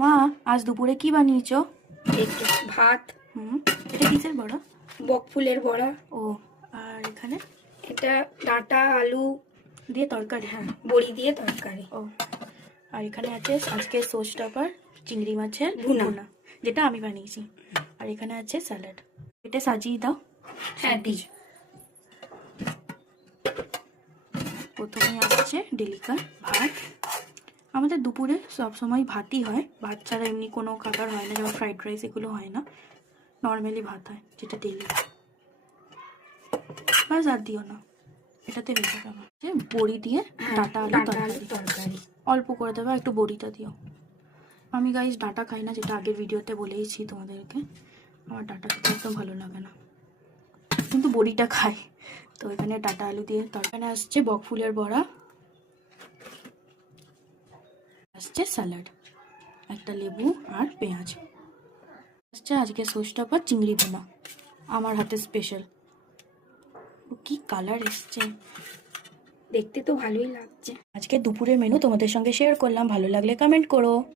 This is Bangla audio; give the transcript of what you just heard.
মা, আজ দুপুরে কি বানিয়েছো? একটু ভাত, এটা কিসের বড়া? বকফুলের বড়া। ও, আর এখানে এটা ডাঁটা আলু দিয়ে তরকারি। হ্যাঁ, বড়ি দিয়ে তরকারি। ও, আর এখানে আছে আজকে সোস টাপার চিংড়ি মাছের ভুনা। ভুনা, যেটা আমি বানিয়েছি। আর এখানে আছে স্যালাড। এটা সাজিয়ে দাও। হ্যাঁ দিই। প্রথমে আসছে ডেলিকার ভাত। আমাদের দুপুরে সবসময় ভাতই হয়, ভাত ছাড়া এমনি কোনো খাবার হয় না, যেমন ফ্রাইড রাইস এগুলো হয় না, নর্মালি ভাত হয়, যেটা ডেলি। বাস, আর দিও না, এটাতে হয়ে যাবে আমার। যে বড়ি দিয়ে ডাঁটা আলু তরকারি অল্প করে দেবে, একটু বড়িটা দিও। আমি গাইস ডাঁটা খাই না, যেটা আগের ভিডিওতে বলেইছি তোমাদেরকে। আমার ডাঁটা খেতে একদম ভালো লাগে না, কিন্তু বড়িটা খাই। তো এখানে ডাঁটা আলু দিয়ে তরকারি আসছে, বকফুলের বড়া আসছে, স্যালাড, একটা লেবু আর পেঁয়াজ আসছে, আজকে সসটা পর চিংড়ি ভুনা, আমার হাতে স্পেশাল। কি কালার এসছে, দেখতে তো ভালোই লাগছে। আজকে দুপুরের মেনু তোমাদের সঙ্গে শেয়ার করলাম, ভালো লাগলে কমেন্ট করো।